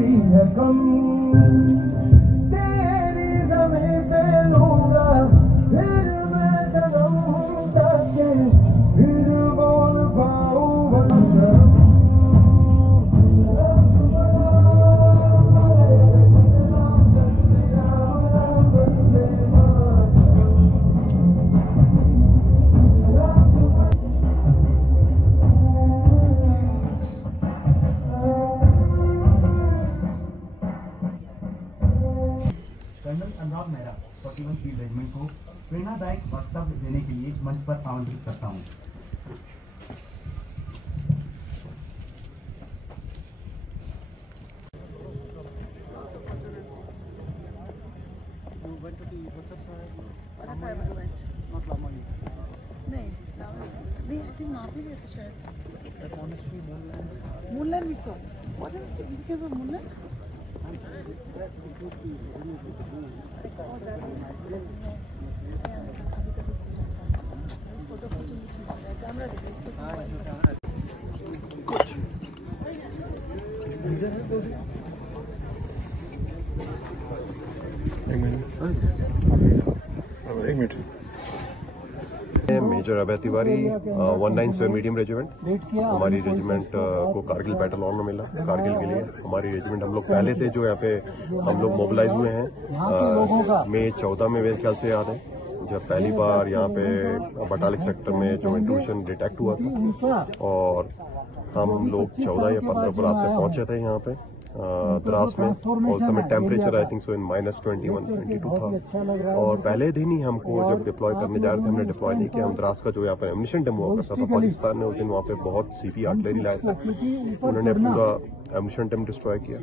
होती है कम, तेरी ज़मीं पे लूंगा फिर मैं जन्म, ताकि फिर बोल पाऊं वंदे कर्नल अनुराग मेहरा 41 फील्ड रेजिमेंट को प्रेरणादायक वक्तव्य देने के लिए मंच पर आमंत्रित करता हूँ। नहीं, I think not really शायद। Moonland we saw. What is the significance of Moonland? एक मिनट। मेजर अभय तिवारी 197 मीडियम रेजिमेंट। हमारी रेजिमेंट को कारगिल बैटल ऑनर मिला। कारगिल के लिए हमारी रेजिमेंट हम लोग पहले थे जो यहाँ पे हम लोग मोबिलाइज हुए हैं। मई 14 में मेरे ख्याल से याद है जब पहली बार यहाँ पे बटालिक सेक्टर में जो इंट्रूशन डिटेक्ट हुआ था, और हम लोग 14 या 15 को रात में पहुंचे थे यहाँ पे द्रास में। और उस समय टेम्परेचर आई थिंक सो इन -21-22 था। और पहले दिन ही हमको जब डिप्लॉय करने जा रहे थे, हमने डिप्लॉय नहीं किया। हम द्रास का जो यहाँ पे एम्युनिशन डेमो करता था, पाकिस्तान ने उस दिन वहाँ पे बहुत सीपी आर्टिलरी लाए थे। उन्होंने पूरा एम्युनिशन डेमो डिस्ट्रॉय किया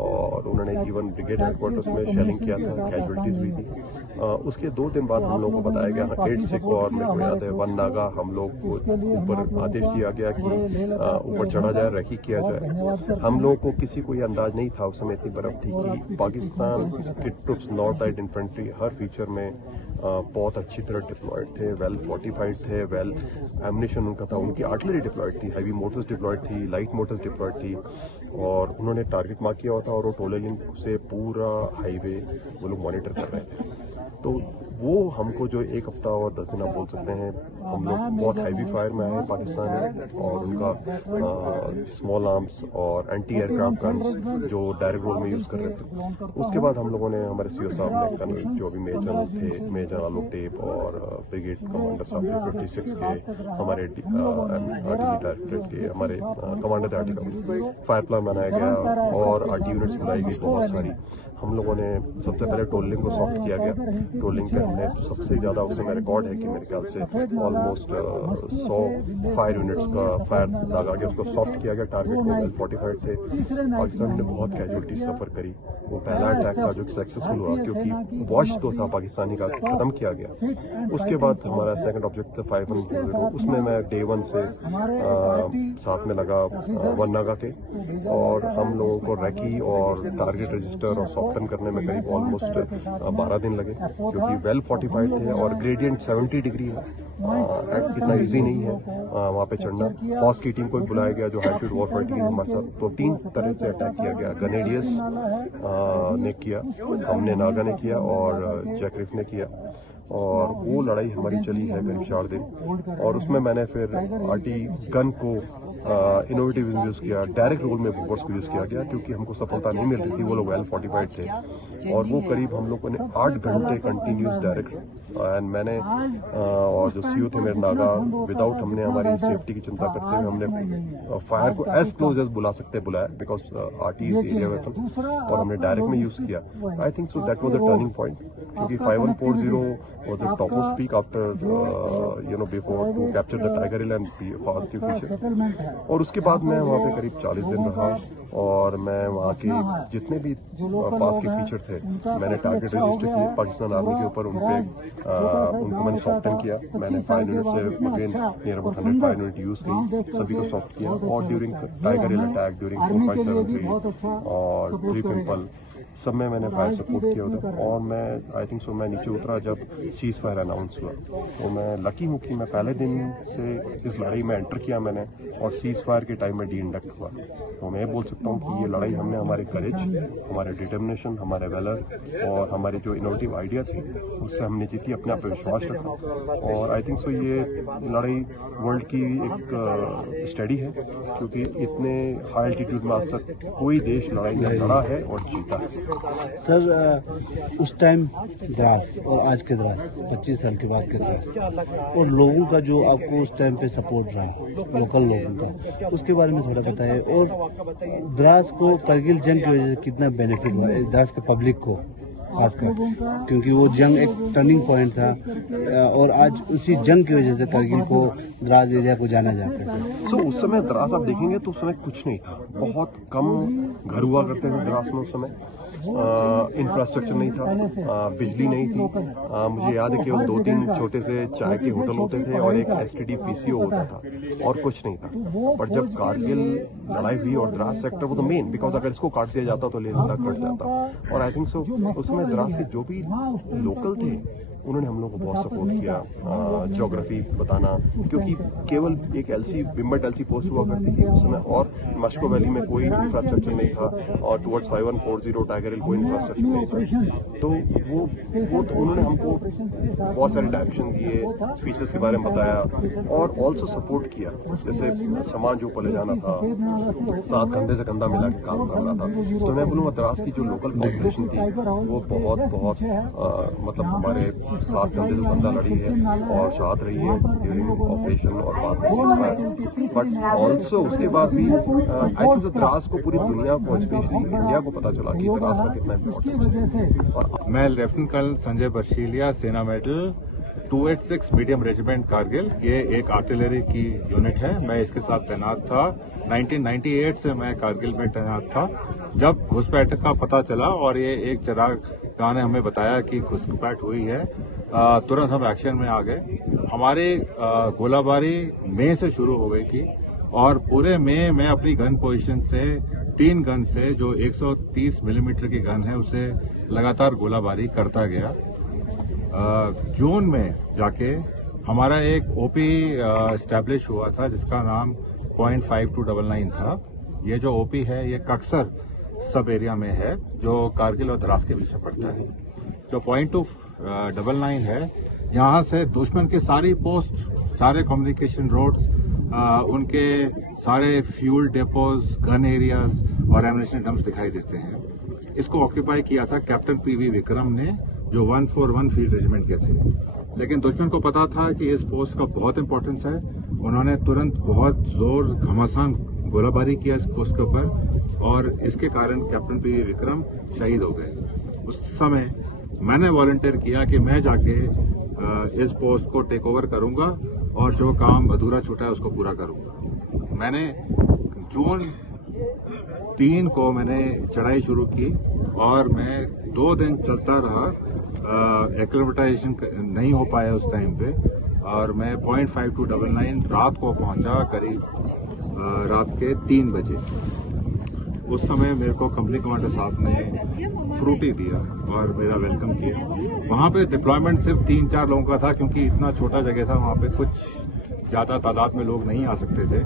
और उन्होंने इवन ब्रिगेड हेडक्वार्टर्स में शेलिंग किया था, कैजुअलिटीज हुई थी। उसके 2 दिन बाद हम लोगों को बताया गया 8 सिख और मेरे को याद है 1 नागा हम लोग को ऊपर आदेश दिया गया कि ऊपर चढ़ा जाए, रैकी किया जाए। हम लोगों को किसी को अंदाज नहीं था उस समय इतनी बर्फ थी कि पाकिस्तान के ट्रुप्स नॉर्थ साइड इन्फेंट्री हर फीचर में बहुत अच्छी तरह डिप्लॉयड थे, वेल फोर्टिफाइड थे, वेल एम्युनिशन उनका था, उनकी आर्टिलरी डिप्लॉयड थी, हैवी मोटर्स डिप्लॉयड थी, लाइट मोटर्स डिप्लॉयड थी। और उन्होंने टारगेट मार्क किया हुआ था और वो टोले लिंक से पूरा हाईवे वो लोग मॉनिटर कर रहे थे। तो वो हमको जो 1 हफ्ता और 10 दिन आप बोल सकते हैं हम लोग बहुत हैवी फायर में आए पाकिस्तान में, और उनका स्मॉल आर्म्स और एंटी एयरक्राफ्ट गन्स जो डायरेक्ट रोल में यूज कर रहे थे। उसके बाद हम लोगों ने हमारे सीओ साहब ने कर्नल जो अभी मेजर थे, मेजर आलोक टेप और ब्रिगेड कमांडर साहब थे 56 के, हमारे डायरेक्टरेट के हमारे कमांडर थे आर्टिलरी, फायर प्लान बनाया गया और आर्टी यूनिट्स बुलाई गई बहुत सारी। हम लोगों ने सबसे पहले टोलिंग को सॉफ्ट किया गया। टोलिंग के हमने सबसे ज्यादा उसमें रिकॉर्ड है कि मेरे ख्याल से ऑलमोस्ट 100 फायर यूनिट्स का फायर लगा के उसको सॉफ्ट किया गया। टारगेट को वेल फोर्टिफाइड थे। पाकिस्तान ने बहुत कैजुअलिटी सफर करी। वो पहला अटैक था जो सक्सेसफुल हुआ क्योंकि वॉच तो था पाकिस्तानी का, खत्म किया गया। उसके बाद हमारा सेकंड ऑब्जेक्ट था 510, उसमें मैं डे 1 से साथ में लगा 1 नागा के, और हम लोगों को रैकी और टारगेट रजिस्टर और सॉफ्टन करने में करीब ऑलमोस्ट 12 दिन लगे क्योंकि वेल फोर्टिफाइड थे और ग्रेडियंट 70 डिग्री है। इतना इजी नहीं है वहाँ पे चढ़ना। हॉस की टीम को बुलाया गया जो हाइब्रिड वॉरफेयर टीम हमारे साथ, तो 3 तरह से अटैक किया गया। गनेडियस ने किया, हमने नागा ने किया और जैकरिफ ने किया, और वो लड़ाई हमारी चली है करीब 4 दिन। और उसमें मैंने फिर आर्टी गन को इनोवेटिव यूज किया, डायरेक्ट रोल में बोपर्स को यूज किया गया क्योंकि हमको सफलता नहीं मिल रही थी। वो लोग वेल फोर्टिफाइड थे और वो करीब हम लोगों ने 8 घंटे कंटिन्यूस डायरेक्ट, एंड मैंने और जो सीओ थे मेरे नागा, विदाउट हमने हमारी सेफ्टी की चिंता करते हुए हमने फायर को एज क्लोज एज बुला सकते बुलाया because arty is area weapon, और हमने डायरेक्ट में यूज किया। I think so that was a turning point क्योंकि 5140 was the topmost peak after before to capture the Tiger Hill and fast के feature. और उसके बाद मैं वहाँ पे करीब 40 दिन रहा और मैं वहाँ के जितने भी पास के फीचर थे मैंने टारगेट रजिस्टर किए पाकिस्तान आर्मी के ऊपर, उनको मैंने सॉफ्टन किया। मैंने 5 यूनिट से again near about 105 unit use की, सभी को सॉफ्ट किया। और ड्यूरिंग टाइगर हिल अटैक, ड्यूरिंग 457 और 3 पिंपल सब में मैंने फायर सपोर्ट किया उधर। और मैं आई थिंक सो मैं नीचे उतरा जब सीज फायर अनाउंस हुआ, तो मैं लकी हूँ कि मैं पहले दिन से इस लड़ाई में एंटर किया मैंने, और और सीज फायर के टाइम में डी-इंडक्ट हुआ। तो मैं बोल सकता हूँ कि ये लड़ाई हमने हमारे करेज, हमारे डिटर्मिनेशन, हमारे वेलर और हमारे जो इनोवेटिव आइडिया थे उससे हमने जीती, अपने आप पे विश्वास रखा। और आई थिंक सो ये लड़ाई वर्ल्ड की एक स्टडी है, क्योंकि इतने हाई एल्टीट्यूड में आज तक कोई देश लड़ाई नहीं लड़ा है और जीता है। सर उस टाइम द्रास और आज के द्रास 25 साल के बाद के द्रास और लोगों का जो आपको उस टाइम पे सपोर्ट रहा, लोकल लोगों का, उसके बारे में थोड़ा बताइए। और द्रास को करगिल जंग की वजह से कितना बेनिफिट हुआ द्रास के पब्लिक को खासकर, क्योंकि वो जंग एक टर्निंग पॉइंट था और आज उसी जंग की वजह से करगिल को द्रास एरिया को जाना जाता है। उस समय द्रास आप देखेंगे तो उस समय कुछ नहीं था, बहुत कम घर हुआ करते थे द्रास में उस समय। इंफ्रास्ट्रक्चर नहीं था, बिजली नहीं थी। मुझे याद है केवल 2-3 छोटे से चाय के होटल होते थे और एक STD PCO होता था और कुछ नहीं था। पर जब कारगिल लड़ाई हुई और द्रास सेक्टर वो तो मेन, बिकॉज अगर इसको काट दिया जाता तो लेह लद्दाख कट जाता। और आई थिंक सो उस समय द्रास के जो भी लोकल थे उन्होंने हम लोग को बहुत सपोर्ट किया, ज्योग्राफी बताना, क्योंकि केवल एक बिम्बट LC पोस्ट हुआ करती थी उस समय और मस्को वैली में कोई इंफ्रास्ट्रक्चर नहीं था और टुवर्ड्स 5140 टाइगर हिल कोई इंफ्रास्ट्रक्चर नहीं था। तो वो तो उन्होंने हमको बहुत सारे डायरेक्शन दिए, फीचर्स के बारे में बताया और ऑल्सो सपोर्ट किया। जैसे सामान जो ऊपर ले जाना था, साथ कंधे से कंधा मिला के काम करना था। तो मैं बोलूँगा द्रास की जो लोकल पॉपुलेशन थी वो बहुत मतलब हमारे साथ कंधे से कंधा लड़ी है और साथ रही है ड्यूरिंग ऑपरेशन और बाद में। बट ऑल्सो उसके बाद भी आई थिंक द्रास को पूरी दुनिया को, स्पेशली इंडिया को पता चला कि द्रास का कितना इम्पोर्टेंस है। मैं लेफ्टिनेंट कर्नल संजय बर्शीलिया, सेना मेडल 286 मीडियम रेजिमेंट कारगिल। ये एक आर्टिलरी की यूनिट है। मैं इसके साथ तैनात था। 1998 से मैं कारगिल में तैनात था। जब घुसपैठ का पता चला और ये एक चिराग खान ने हमें बताया कि घुसपैठ हुई है, तुरंत हम एक्शन में आ गए। हमारी गोलाबारी मई से शुरू हो गई थी और पूरे मई में अपनी गन पोजीशन से 3 गन से जो 130 मिलीमीटर की गन है उससे लगातार गोलाबारी करता गया। जून में जाके हमारा एक OP एस्टैब्लिश हुआ था जिसका नाम .5299 था। ये जो OP है ये कक्सर सब एरिया में है जो कारगिल और द्रास के बीच में पड़ता है। जो .299 है यहाँ से दुश्मन की सारी पोस्ट, सारे कम्युनिकेशन रोड्स, उनके सारे फ्यूल डेपोज, गन एरियाज और एम्यूनिशन डंप्स दिखाई देते हैं। इसको ऑक्यूपाई किया था कैप्टन PV विक्रम ने, जो 141 फील्ड रेजिमेंट के थे। लेकिन दुश्मन को पता था कि इस पोस्ट का बहुत इंपॉर्टेंस है। उन्होंने तुरंत बहुत जोर घमासान गोलाबारी किया इस पोस्ट के ऊपर और इसके कारण कैप्टन PV विक्रम शहीद हो गए। उस समय मैंने वॉलंटियर किया कि मैं जाके इस पोस्ट को टेक ओवर करूंगा और जो काम अधूरा छूटा है उसको पूरा करूंगा। मैंने जून 3 को मैंने चढ़ाई शुरू की और मैं 2 दिन चलता रहा। एक्लिमेटाइजेशन नहीं हो पाया उस टाइम पे और मैं .5299 रात को पहुंचा, करीब रात के 3 बजे। उस समय मेरे को कंपनी कमांडर साहब ने फ्रूटी दिया और मेरा वेलकम किया। वहाँ पे डिप्लॉयमेंट सिर्फ 3-4 लोगों का था क्योंकि इतना छोटा जगह था, वहाँ पे कुछ ज़्यादा तादाद में लोग नहीं आ सकते थे।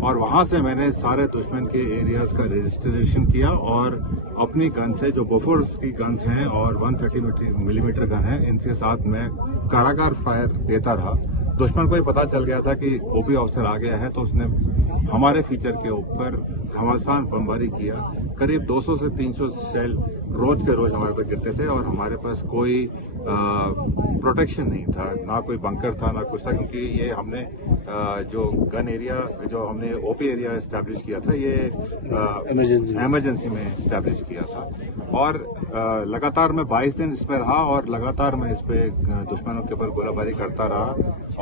और वहाँ से मैंने सारे दुश्मन के एरियाज का रजिस्ट्रेशन किया और अपनी गन से, जो बोफोर्स की गन्स हैं और 130 मिलीमीटर गन है, इनके साथ मैं कारागार फायर देता रहा। दुश्मन को ही पता चल गया था कि OP ऑफिसर आ गया है तो उसने हमारे फीचर के ऊपर घमासान बमबारी किया। करीब 200 से 300 शेल रोज के रोज हमारे पर गिरते थे और हमारे पास कोई प्रोटेक्शन नहीं था, ना कोई बंकर था ना कुछ था, क्योंकि ये हमने जो गन एरिया, जो हमने OP एरिया एस्टैब्लिश किया था ये इमरजेंसी में एस्टैब्लिश किया था। और लगातार मैं 22 दिन इस पर रहा और लगातार मैं इस पे दुश्मनों के ऊपर गोलाबारी करता रहा।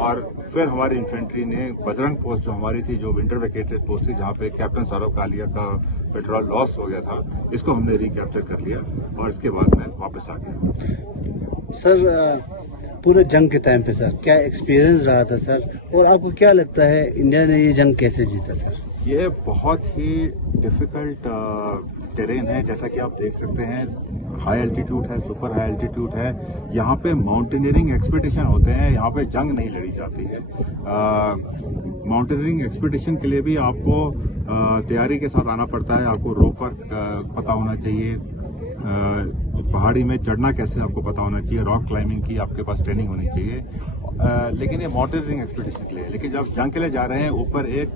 और फिर हमारी इन्फेंट्री ने बजरंग पोस्ट जो हमारी थी, जो विंटर वेकेटेड पोस्ट थी जहाँ पे कैप्टन सौरभ कालिया का पेट्रोल लॉस हो गया था, इसको हमने रिकैप्चर कर लिया और इसके बाद मैं वापस आ गया। सर पूरे जंग के टाइम पे सर क्या एक्सपीरियंस रहा था सर, और आपको क्या लगता है इंडिया ने ये जंग कैसे जीता सर? ये बहुत ही डिफिकल्ट टेरेन है, जैसा कि आप देख सकते हैं, हाई एल्टीट्यूड है, सुपर हाई एल्टीट्यूड है। यहाँ पे माउंटेनियरिंग एक्सपीडिशन होते हैं, यहाँ पे जंग नहीं लड़ी जाती है। माउंटेनियरिंग एक्सपीडिशन के लिए भी आपको तैयारी के साथ आना पड़ता है। आपको रोप वर्क पता होना चाहिए, पहाड़ी में चढ़ना कैसे आपको पता होना चाहिए, रॉक क्लाइंबिंग की आपके पास ट्रेनिंग होनी चाहिए। लेकिन ये माउंटेनियरिंग एक्सपीडिशन के लिए, लेकिन जब जंग के लिए जा रहे हैं, ऊपर एक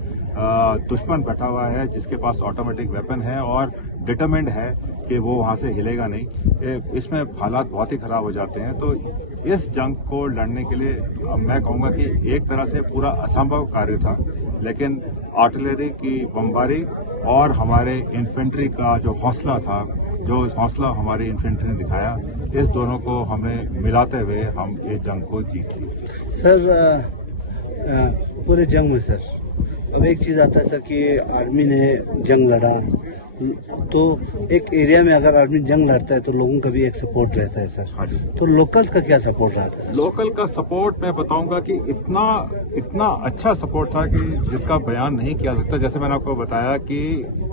दुश्मन बैठा हुआ है जिसके पास ऑटोमेटिक वेपन है और डिटरमिन्ड है कि वो वहां से हिलेगा नहीं। इसमें हालात बहुत ही खराब हो जाते हैं। तो इस जंग को लड़ने के लिए मैं कहूंगा कि एक तरह से पूरा असंभव कार्य था, लेकिन आर्टिलरी की बमबारी और हमारे इन्फेंट्री का जो हौसला था, जो हौसला हमारी इन्फेंट्री ने दिखाया, इस दोनों को हमें मिलाते हुए हम इस जंग को जीत लिए। सर पूरे जंग में सर अब एक चीज आता है सर कि आर्मी ने जंग लड़ा, तो एक एरिया में अगर आर्मी जंग लड़ता है तो लोगों का भी एक सपोर्ट रहता है सर। हाँ जी। तो लोकल्स का क्या सपोर्ट रहता है सर? लोकल का सपोर्ट मैं बताऊंगा कि इतना अच्छा सपोर्ट था कि जिसका बयान नहीं किया सकता। जैसे मैंने आपको बताया कि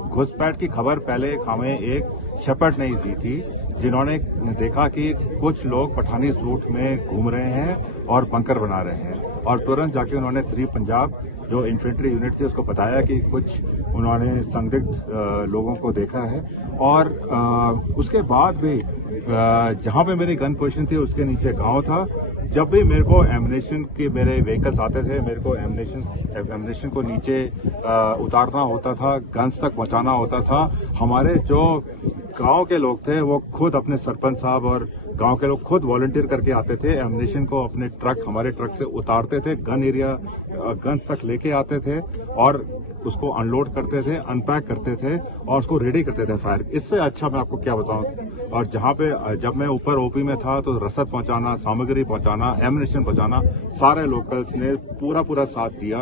घुसपैठ की खबर पहले हमें एक शेपर्ड ने दी थी, जिन्होंने देखा कि कुछ लोग पठानी सूट में घूम रहे हैं और बंकर बना रहे हैं, और तुरंत जाके उन्होंने 3 पंजाब जो इन्फेंट्री यूनिट थी उसको बताया कि कुछ उन्होंने संदिग्ध लोगों को देखा है। और उसके बाद भी जहां पे मेरी गन पोजीशन थी उसके नीचे गांव था। जब भी मेरे को एमिनेशन के मेरे व्हीकल्स आते थे, मेरे को एमिनेशन को नीचे उतारना होता था, गन्स तक पहुंचाना होता था। हमारे जो गांव के लोग थे वो खुद, अपने सरपंच साहब और गांव के लोग खुद वॉलंटियर करके आते थे, एमिनेशन को अपने ट्रक, हमारे ट्रक से उतारते थे, गन्स तक लेके आते थे और उसको अनलोड करते थे, अनपैक करते थे और उसको रेडी करते थे फायर। इससे अच्छा मैं आपको क्या बताऊं। और जहां पे जब मैं ऊपर ओपी में था तो रसद पहुंचाना, सामग्री पहुंचाना, एमिनेशन पहुंचाना, सारे लोकल्स ने पूरा साथ दिया।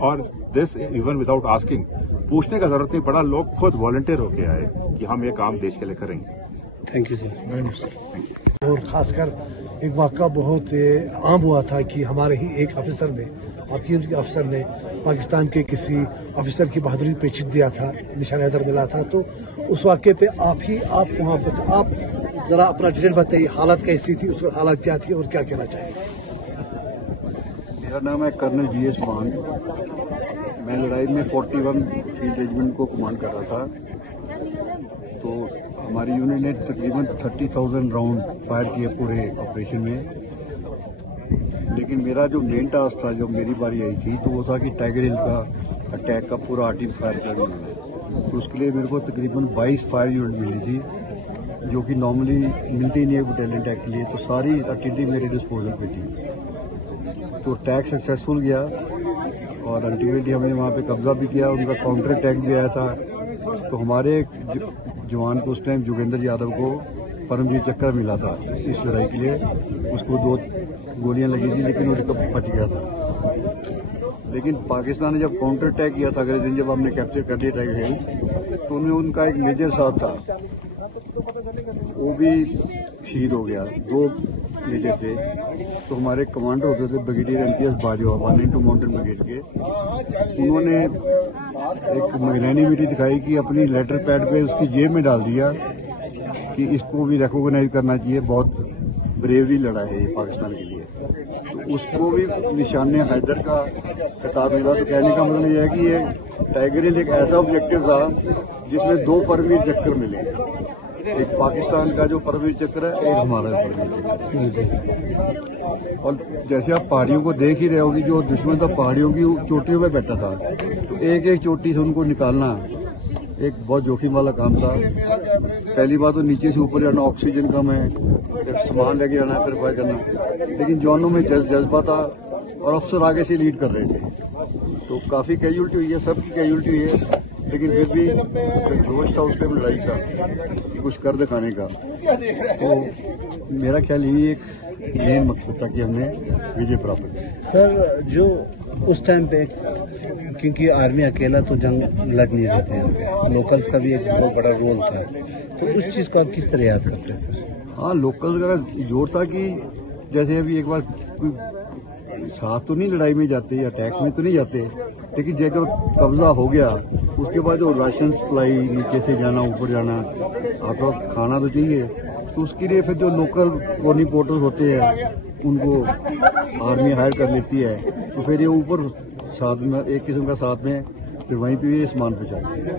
और दिस इवन विदाउट आस्किंग, पूछने का जरूरत नहीं पड़ा, लोग खुद वॉलंटियर होके आए कि हम ये काम देश के लिए करेंगे। Thank you sir. और खासकर एक वाक़ा बहुत आम हुआ था कि हमारे ही एक अफसर ने, आपकी यूनिट के अफसर ने पाकिस्तान के किसी अफसर की बहादुरी पे चित दिया था, निशान हैदर मिला था। तो उस वाक़े पे आप वहाँ पर आप ज़रा अपना डिटेल बताइए, हालत कैसी थी, उसका हालत क्या थी और क्या कहना चाहिए। मेरा नाम है कर्नल GS मान। मैं लड़ाई में 41 फील्ड रेजिमेंट को कमांड कर रहा था। तो हमारी यूनिट ने तकरीबन 30,000 राउंड फायर किए पूरे ऑपरेशन में। लेकिन मेरा जो मेन टास्क था, जब मेरी बारी आई थी, तो वो था कि टाइगर हिल का अटैक का पूरा आर्टिल फायर करना है। तो उसके लिए मेरे को तकरीबन 22 फायर यूनिट मिली थी, जो कि नॉर्मली मिलती नहीं है बटालियन अटैक के लिए। तो सारी आर्टिलरी मेरे डिस्पोजल पे थी। तो अटैक सक्सेसफुल गया और अल्टीमेटली हमने वहाँ पे कब्जा भी किया। उनका काउंटर अटैक भी आया था। तो हमारे जवान को उस टाइम जोगेंद्र यादव को परमवीर चक्र मिला था इस लड़ाई के लिए। उसको 2 गोलियां लगी थी, लेकिन वो बच गया था। लेकिन पाकिस्तान ने जब काउंटर अटैक किया था अगले दिन, जब हमने कैप्चर कर लिया टाइगर हिल, तो उनमें उनका एक मेजर साहब था, वो भी शहीद हो गया। 2 मेजर थे। तो हमारे कमांडर होते थे brigadier MPS Bajwa, 192 mountain brigade के। उन्होंने एक मैग्नेनिमिटी दिखाई कि अपनी लेटर पैड पे उसकी जेब में डाल दिया कि इसको भी रिकॉग्नाइज करना चाहिए, बहुत ब्रेवरी लड़ा है ये पाकिस्तान के लिए। तो उसको भी निशान हैदर का खिताब मिला। तो कहने का मतलब यह है कि ये टाइगर हिल एक ऐसा ऑब्जेक्टिव था जिसमें 2 परमवीर चक्र मिले, एक पाकिस्तान का जो परमवीर चक्र है, एक हमारा परमवीर चक्र। और जैसे आप पहाड़ियों को देख ही रहे होगी, जो दुश्मन था पहाड़ियों की चोटियों पे बैठा था, तो एक चोटी से उनको निकालना एक बहुत जोखिम वाला काम था। पहली बात तो नीचे से ऊपर जाना, ऑक्सीजन कम है, सामान लेके जाना है, फिर फायर करना। लेकिन जवानों में जज्बा था और अफसर आगे से लीड कर रहे थे। तो काफी कैजुअल्टी हुई है, सबकी कैजुअल्टी हुई है, लेकिन फिर भी जो जोश था उस टाइम लड़ाई का कि कुछ कर दिखाने का। तो मेरा ख्याल यही एक मेन मकसद था कि हमने विजय प्राप्त की। सर जो उस टाइम पे, क्योंकि आर्मी अकेला तो जंग लड़ नहीं रहे थे, लोकल्स का भी एक बहुत बड़ा रोल था, तो उस चीज़ को आप किस तरह याद करते हैं सर? हाँ, लोकल्स का जोर था कि जैसे अभी एक बार कोई साथ तो नहीं लड़ाई में जाते या अटैक में तो नहीं जाते, लेकिन जब कब्जा हो गया उसके बाद जो राशन सप्लाई नीचे से जाना ऊपर जाना, आपको खाना तो चाहिए, तो उसके लिए फिर जो लोकल कोऑर्डिनेटर्स होते हैं उनको आर्मी हायर कर लेती है, तो फिर ये ऊपर साथ में एक किस्म का साथ में फिर वहीं पे ये सामान पहुँचाते हैं।